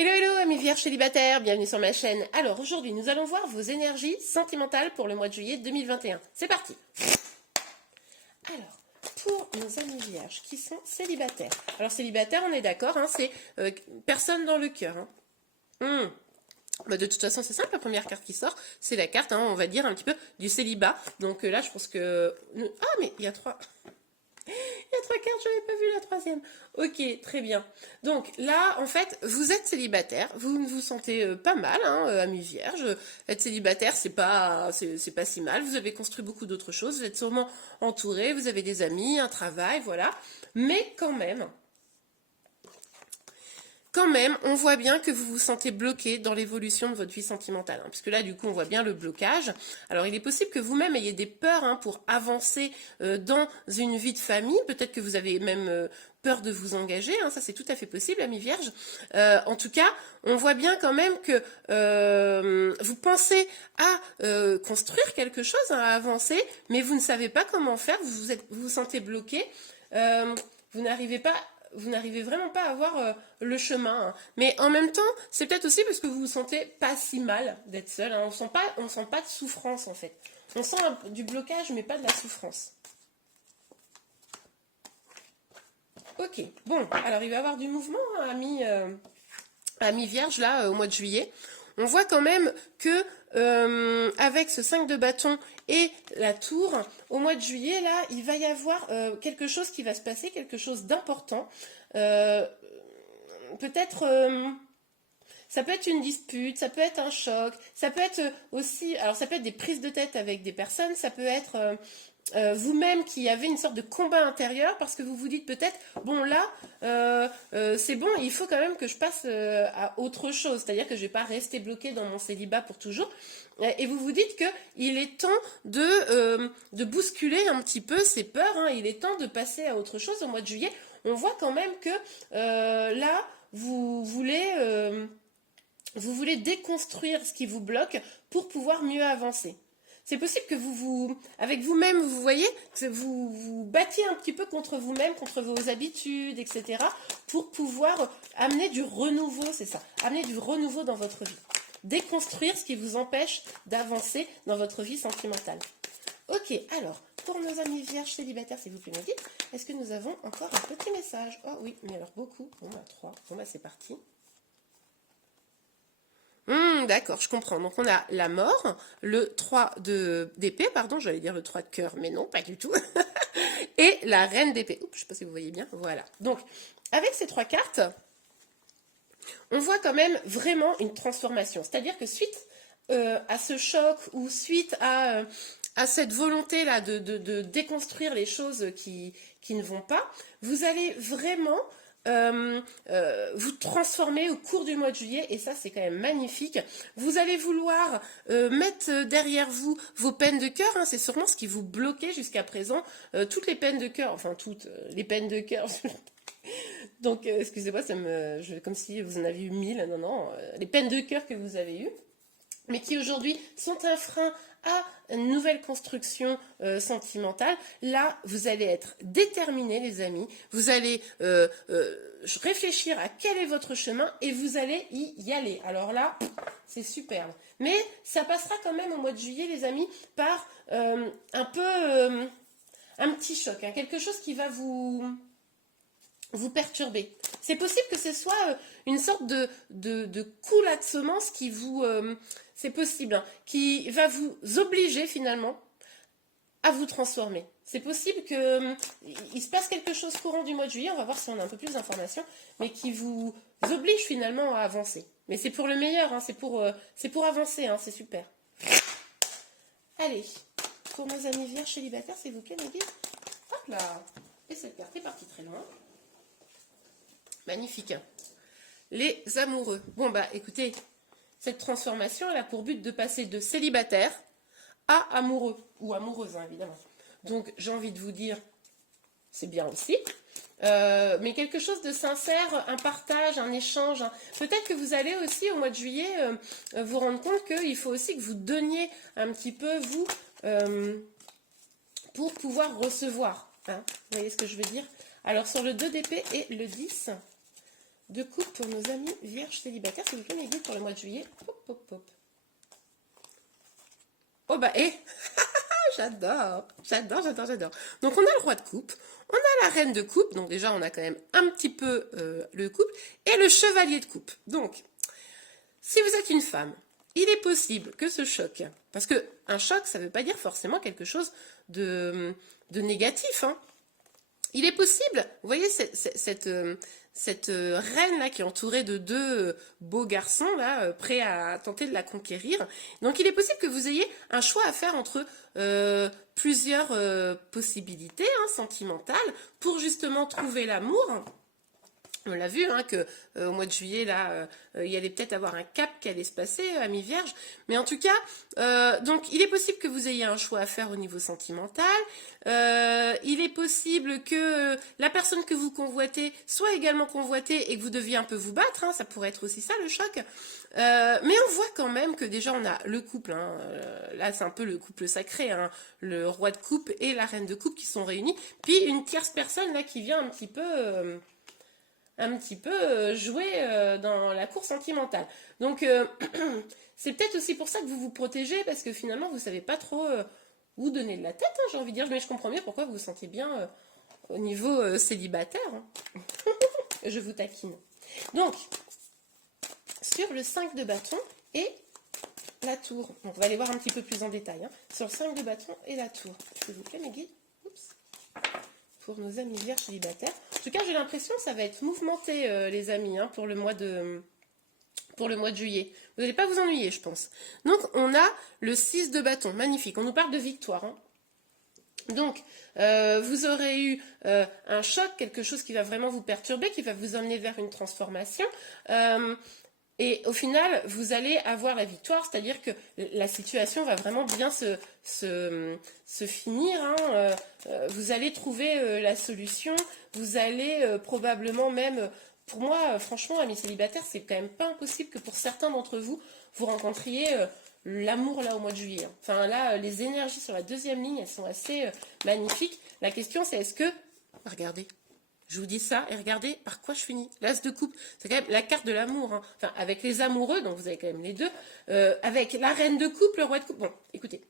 Hello hello amis vierges célibataires, bienvenue sur ma chaîne. Alors aujourd'hui nous allons voir vos énergies sentimentales pour le mois de juillet 2021. C'est parti. Alors pour nos amis vierges qui sont célibataires. Alors célibataire on est d'accord, hein, c'est personne dans le cœur. Hein. Bah, de toute façon c'est simple, la première carte qui sort c'est la carte, hein, on va dire un petit peu du célibat. Donc là je pense que... Ah mais il y a trois... Il y a trois cartes, je n'avais pas vu la troisième. Ok, très bien. Donc là, en fait, vous êtes célibataire, vous vous sentez pas mal, hein, amis vierges. Être célibataire, c'est pas si mal. Vous avez construit beaucoup d'autres choses, vous êtes sûrement entouré, vous avez des amis, un travail, voilà. Mais quand même, on voit bien que vous vous sentez bloqué dans l'évolution de votre vie sentimentale. Hein, puisque là, du coup, on voit bien le blocage. Alors, il est possible que vous-même ayez des peurs, hein, pour avancer dans une vie de famille. Peut-être que vous avez même peur de vous engager. Hein, ça, c'est tout à fait possible, amis vierges. En tout cas, on voit bien quand même que vous pensez à construire quelque chose, hein, à avancer, mais vous ne savez pas comment faire. Vous vous sentez bloqué. Vous n'arrivez vraiment pas à avoir le chemin. Hein. Mais en même temps, c'est peut-être aussi parce que vous vous sentez pas si mal d'être seul. Hein. On sent pas de souffrance en fait. On sent du blocage, mais pas de la souffrance. Ok, bon, alors il va y avoir du mouvement, hein, amis vierges, là, au mois de juillet. On voit quand même que avec ce 5 de bâton et la tour, au mois de juillet, là, il va y avoir quelque chose qui va se passer, quelque chose d'important. Peut-être... ça peut être une dispute, ça peut être un choc, ça peut être aussi... Alors, ça peut être des prises de tête avec des personnes, ça peut être... vous-même qui avez une sorte de combat intérieur parce que vous vous dites peut-être bon là c'est bon, il faut quand même que je passe à autre chose, c'est-à-dire que je vais pas rester bloquée dans mon célibat pour toujours, et vous vous dites que il est temps de bousculer un petit peu ces peurs, hein, il est temps de passer à autre chose. Au mois de juillet on voit quand même que là vous voulez déconstruire ce qui vous bloque pour pouvoir mieux avancer. C'est possible que avec vous-même, vous voyez, que vous vous battiez un petit peu contre vous-même, contre vos habitudes, etc., pour pouvoir amener du renouveau, c'est ça, amener du renouveau dans votre vie. Déconstruire ce qui vous empêche d'avancer dans votre vie sentimentale. Ok, alors, pour nos amis vierges célibataires, s'il vous plaît, me dites, est-ce que nous avons encore un petit message? Oh oui, mais alors beaucoup. Bon, bah 3. Bon, bah c'est parti. D'accord, je comprends. Donc on a la mort, le 3 d'épée, pardon, j'allais dire le 3 de cœur, mais non, pas du tout. Et la reine d'épée. Oups, je ne sais pas si vous voyez bien. Voilà. Donc, avec ces trois cartes, on voit quand même vraiment une transformation. C'est-à-dire que suite à ce choc ou suite à cette volonté-là de déconstruire les choses qui ne vont pas, vous allez vraiment vous transformer au cours du mois de juillet, et ça c'est quand même magnifique. Vous allez vouloir mettre derrière vous vos peines de cœur, hein, c'est sûrement ce qui vous bloquait jusqu'à présent, toutes les peines de cœur, enfin toutes les peines de cœur. Donc excusez-moi, comme si vous en aviez eu 1000, non, non, les peines de cœur que vous avez eues, mais qui aujourd'hui sont un frein à une nouvelle construction sentimentale. Là, vous allez être déterminés, les amis. Vous allez réfléchir à quel est votre chemin et vous allez y aller. Alors là, c'est superbe. Mais ça passera quand même au mois de juillet, les amis, par un peu un petit choc, hein, quelque chose qui va vous perturber. C'est possible que ce soit une sorte de coup là de semence qui vous... c'est possible, hein, qui va vous obliger finalement à vous transformer. C'est possible que il se passe quelque chose courant du mois de juillet, on va voir si on a un peu plus d'informations, mais qui vous oblige finalement à avancer. Mais c'est pour le meilleur, hein, c'est pour avancer, hein, c'est super. Allez, pour nos amis vierges célibataires, s'il vous plaît, mes guides. Hop là. Et cette carte est partie très loin. Magnifique. Les amoureux. Bon, bah, écoutez, cette transformation, elle a pour but de passer de célibataire à amoureux. Ou amoureuse, hein, évidemment. Donc, j'ai envie de vous dire, c'est bien aussi. Mais quelque chose de sincère, un partage, un échange. Hein. Peut-être que vous allez aussi, au mois de juillet, vous rendre compte qu'il faut aussi que vous donniez un petit peu, vous, pour pouvoir recevoir. Hein. Vous voyez ce que je veux dire? Alors, sur le 2 d'épée et le 10... de coupe pour nos amis vierges célibataires. S'il vous plaît, mes guides pour le mois de juillet. Hop, hop, hop. Oh bah, j'adore, j'adore, j'adore, j'adore. Donc on a le roi de coupe, on a la reine de coupe, donc déjà on a quand même un petit peu le couple, et le chevalier de coupe. Donc, si vous êtes une femme, il est possible que ce choc, parce que un choc, ça ne veut pas dire forcément quelque chose de négatif, hein. Il est possible, vous voyez cette reine-là qui est entourée de deux beaux garçons, là, prêts à tenter de la conquérir. Donc il est possible que vous ayez un choix à faire entre plusieurs possibilités sentimentales pour justement trouver l'amour. On l'a vu, hein, que au mois de juillet, là, il y allait peut-être avoir un cap qui allait se passer, amis vierges. Mais en tout cas, donc, il est possible que vous ayez un choix à faire au niveau sentimental. Il est possible que la personne que vous convoitez soit également convoitée et que vous deviez un peu vous battre. Hein, ça pourrait être aussi ça, le choc. Mais on voit quand même que déjà, on a le couple. Hein, là, c'est un peu le couple sacré. Hein, le roi de coupe et la reine de coupe qui sont réunis. Puis, une tierce personne, là, qui vient un petit peu jouer dans la cour sentimentale. Donc, c'est peut-être aussi pour ça que vous vous protégez, parce que finalement, vous ne savez pas trop où donner de la tête, hein, j'ai envie de dire. Mais je comprends bien pourquoi vous vous sentez bien au niveau célibataire. Hein. Je vous taquine. Donc, sur le 5 de bâton et la tour. Donc, on va aller voir un petit peu plus en détail. Hein, sur le 5 de bâton et la tour. S'il vous plaît, mes guides. Oups. Pour nos amis vierges célibataires. En tout cas, j'ai l'impression que ça va être mouvementé, les amis, hein, pour le mois de juillet. Vous n'allez pas vous ennuyer, je pense. Donc, on a le 6 de bâton. Magnifique. On nous parle de victoire. Hein. Donc, vous aurez eu un choc, quelque chose qui va vraiment vous perturber, qui va vous emmener vers une transformation. Et au final, vous allez avoir la victoire, c'est-à-dire que la situation va vraiment bien se finir. Hein. Vous allez trouver la solution, vous allez probablement même... Pour moi, franchement, amis célibataires, c'est quand même pas impossible que pour certains d'entre vous, vous rencontriez l'amour là au mois de juillet. Hein. Enfin là, les énergies sur la deuxième ligne, elles sont assez magnifiques. La question, c'est est-ce que... Regardez. Je vous dis ça et regardez par quoi je finis. L'as de coupe, c'est quand même la carte de l'amour. Hein. Enfin, avec les amoureux, donc vous avez quand même les deux. Avec la reine de coupe, le roi de coupe. Bon, écoutez,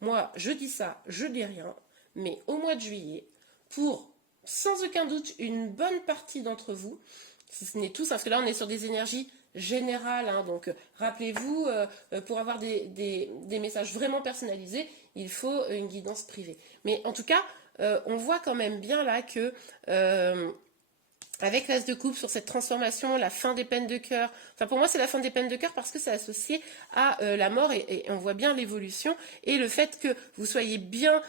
moi, je dis ça, je dis rien. Mais au mois de juillet, pour sans aucun doute une bonne partie d'entre vous, si ce n'est tous, parce que là, on est sur des énergies générales. Hein, donc, rappelez-vous, pour avoir des messages vraiment personnalisés, il faut une guidance privée. Mais en tout cas, on voit quand même bien là que avec l'as de coupe sur cette transformation, la fin des peines de cœur, enfin pour moi c'est la fin des peines de cœur parce que c'est associé à la mort et on voit bien l'évolution et le fait que vous soyez bien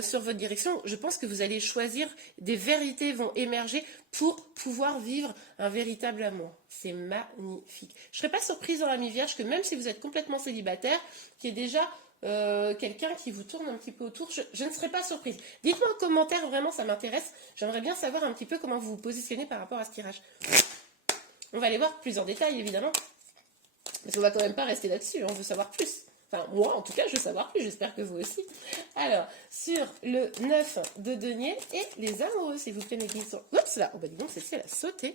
sur votre direction, je pense que vous allez choisir, des vérités vont émerger pour pouvoir vivre un véritable amour. C'est magnifique. Je ne serais pas surprise dans la mi-vierge que même si vous êtes complètement célibataire, qu'il y ait déjà quelqu'un qui vous tourne un petit peu autour, je ne serais pas surprise. Dites-moi en commentaire, vraiment ça m'intéresse. J'aimerais bien savoir un petit peu comment vous vous positionnez par rapport à ce tirage. On va aller voir plus en détail évidemment. Parce qu'on va quand même pas rester là-dessus, on veut savoir plus. Enfin, moi en tout cas je veux savoir plus, j'espère que vous aussi. Alors, sur le 9 de denier et les amoureux, s'il vous plaît, mes guides. Oups là, oh bah dis donc, celle-ci elle a sauté.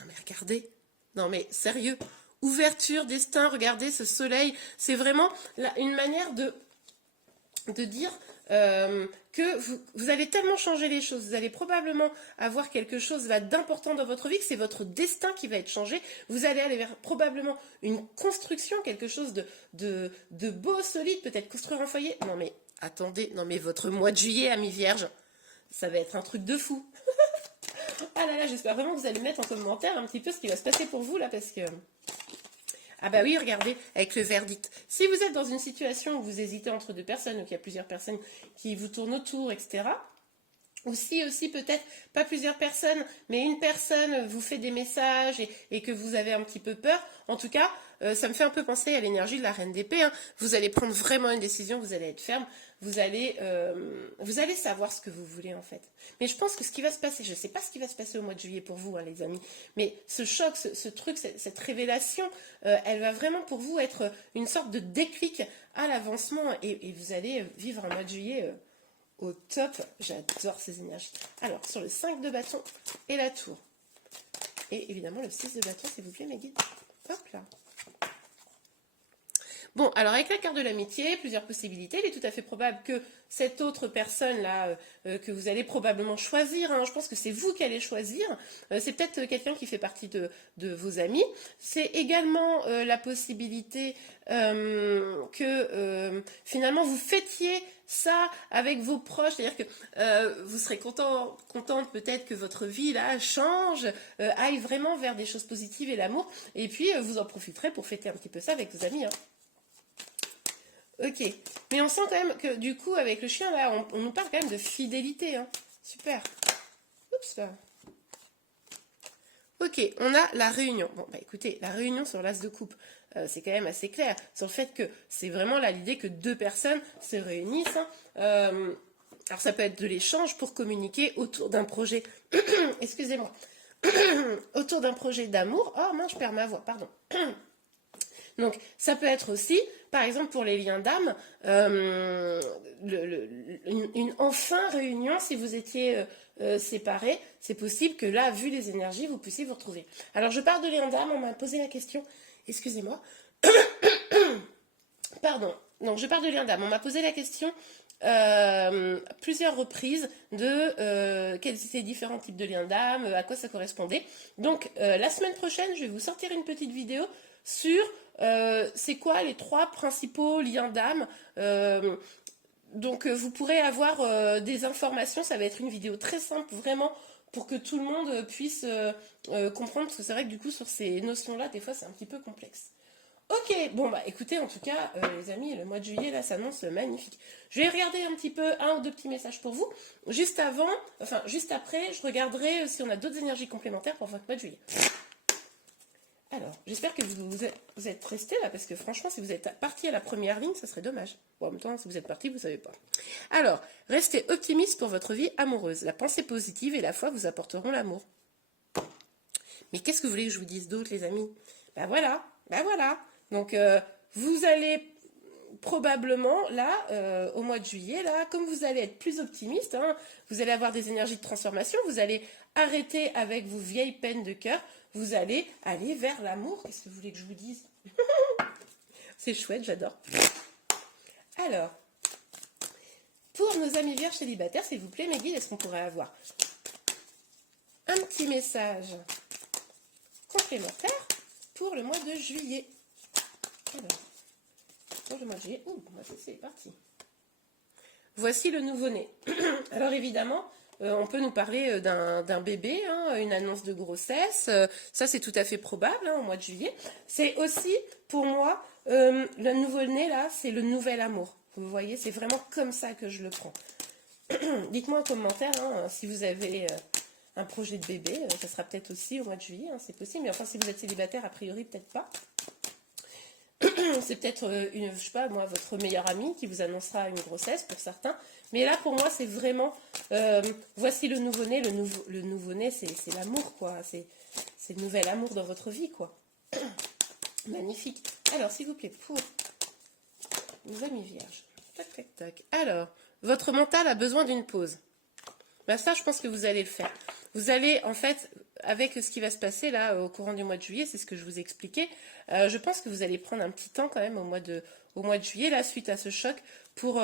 Non mais regardez, non mais sérieux. Ouverture, destin, regardez ce soleil, c'est vraiment une manière de dire que vous allez tellement changer les choses, vous allez probablement avoir quelque chose là d'important dans votre vie, que c'est votre destin qui va être changé, vous allez aller vers probablement une construction, quelque chose de beau, solide, peut-être construire un foyer. Non mais attendez, non mais votre mois de juillet, amis vierges, ça va être un truc de fou. Ah là là, j'espère vraiment que vous allez mettre en commentaire un petit peu ce qui va se passer pour vous là, parce que... Ah bah oui, regardez, avec le verdict. Si vous êtes dans une situation où vous hésitez entre deux personnes, ou qu'il y a plusieurs personnes qui vous tournent autour, etc., ou si aussi peut-être pas plusieurs personnes, mais une personne vous fait des messages et que vous avez un petit peu peur, en tout cas, ça me fait un peu penser à l'énergie de la reine d'épée. Hein. Vous allez prendre vraiment une décision, vous allez être ferme, vous allez savoir ce que vous voulez en fait. Mais je pense que ce qui va se passer, je ne sais pas ce qui va se passer au mois de juillet pour vous, hein, les amis, mais ce choc, ce truc, cette révélation, elle va vraiment pour vous être une sorte de déclic à l'avancement et vous allez vivre un mois de juillet... au top, j'adore ces énergies. Alors, sur le 5 de bâton et la tour. Et évidemment, le 6 de bâton, s'il vous plaît, mes guides. Hop là. Bon, alors avec la carte de l'amitié, plusieurs possibilités. Il est tout à fait probable que cette autre personne-là, que vous allez probablement choisir, hein, je pense que c'est vous qui allez choisir, c'est peut-être quelqu'un qui fait partie de vos amis. C'est également la possibilité que finalement vous fêtiez ça avec vos proches, c'est-à-dire que vous serez contente peut-être que votre vie là change, aille vraiment vers des choses positives et l'amour, et puis vous en profiterez pour fêter un petit peu ça avec vos amis, hein. Ok, mais on sent quand même que du coup avec le chien là, on nous parle quand même de fidélité, hein. Super. Oups là. Ok, on a la réunion. Bon, bah écoutez, la réunion sur l'as de coupe, c'est quand même assez clair sur le fait que c'est vraiment là l'idée que deux personnes se réunissent, hein. Alors ça peut être de l'échange pour communiquer autour d'un projet, excusez-moi, autour d'un projet d'amour. Oh mince, je perds ma voix, pardon. Donc, ça peut être aussi, par exemple, pour les liens d'âme, une enfin réunion, si vous étiez séparés, c'est possible que là, vu les énergies, vous puissiez vous retrouver. Alors, je parle de liens d'âme, on m'a posé la question, excusez-moi, pardon, donc je parle de liens d'âme, on m'a posé la question plusieurs reprises de quels étaient les différents types de liens d'âme, à quoi ça correspondait. Donc, la semaine prochaine, je vais vous sortir une petite vidéo sur c'est quoi les 3 principaux liens d'âme. Donc vous pourrez avoir des informations, ça va être une vidéo très simple vraiment pour que tout le monde puisse comprendre, parce que c'est vrai que du coup sur ces notions-là, des fois c'est un petit peu complexe. Ok, bon bah écoutez, en tout cas, les amis, le mois de juillet là s'annonce magnifique. Je vais regarder un petit peu un ou deux petits messages pour vous. Juste avant, enfin juste après, je regarderai si on a d'autres énergies complémentaires pour votre mois de juillet. Alors, j'espère que vous êtes restés là, parce que franchement, si vous êtes parti à la première ligne, ça serait dommage. Bon, en même temps, si vous êtes parti, vous ne savez pas. Alors, restez optimiste pour votre vie amoureuse. La pensée positive et la foi vous apporteront l'amour. Mais qu'est-ce que vous voulez que je vous dise d'autre, les amis? Ben voilà, ben voilà. Donc, vous allez probablement, là, au mois de juillet, là, comme vous allez être plus optimiste, hein, vous allez avoir des énergies de transformation, vous allez arrêter avec vos vieilles peines de cœur, vous allez aller vers l'amour. Qu'est-ce que vous voulez que je vous dise? C'est chouette, j'adore. Alors, pour nos amis vierges célibataires, s'il vous plaît, mes guides, est-ce qu'on pourrait avoir un petit message complémentaire pour le mois de juillet? Alors, pour le mois de juillet, c'est parti. Voici le nouveau-né. Alors évidemment, on peut nous parler d'un bébé, hein, une annonce de grossesse. Ça, c'est tout à fait probable, hein, au mois de juillet. C'est aussi, pour moi, le nouveau-né, là, c'est le nouvel amour. Vous voyez, c'est vraiment comme ça que je le prends. Dites-moi en commentaire, hein, si vous avez un projet de bébé. Ça sera peut-être aussi au mois de juillet, hein, c'est possible. Mais enfin, si vous êtes célibataire, a priori, peut-être pas. C'est peut-être je sais pas moi, votre meilleure amie qui vous annoncera une grossesse pour certains. Mais là, pour moi, c'est vraiment, voici le nouveau-né. Le nouveau-né, c'est l'amour, quoi. C'est le nouvel amour dans votre vie, quoi. Magnifique. Alors, s'il vous plaît, pour nos amis vierges. Tac, tac, tac. Alors, votre mental a besoin d'une pause. Ben ça, je pense que vous allez le faire. Vous allez, en fait, avec ce qui va se passer là au courant du mois de juillet, c'est ce que je vous ai expliqué, je pense que vous allez prendre un petit temps quand même au mois de juillet, là, suite à ce choc, pour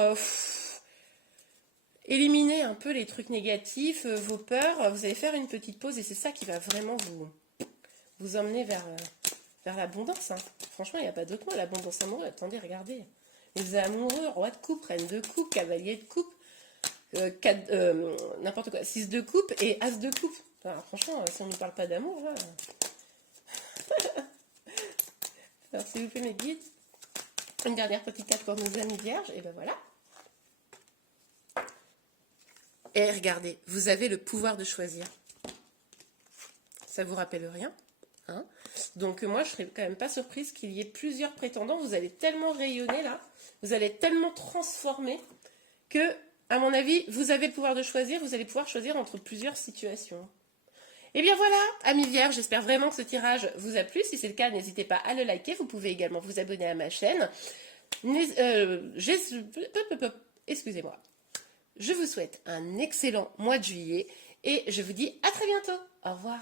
éliminer un peu les trucs négatifs, vos peurs. Vous allez faire une petite pause et c'est ça qui va vraiment vous emmener vers l'abondance, hein. Franchement, il n'y a pas d'autre mot, l'abondance amoureuse. Attendez, regardez. Les amoureux, roi de coupe, reine de coupe, cavalier de coupe, n'importe quoi, 6 de coupe et as de coupe. Enfin, franchement, si on ne parle pas d'amour, là... Alors, s'il vous plaît, mes guides, une dernière petite carte pour nos amis vierges, et ben voilà. Et regardez, vous avez le pouvoir de choisir. Ça vous rappelle rien, hein? Donc moi, je serais quand même pas surprise qu'il y ait plusieurs prétendants. Vous allez tellement rayonner, là, vous allez tellement transformer que, à mon avis, vous avez le pouvoir de choisir, vous allez pouvoir choisir entre plusieurs situations. Et bien voilà, amis vierges, j'espère vraiment que ce tirage vous a plu. Si c'est le cas, n'hésitez pas à le liker. Vous pouvez également vous abonner à ma chaîne. Excusez-moi. Je vous souhaite un excellent mois de juillet et je vous dis à très bientôt. Au revoir.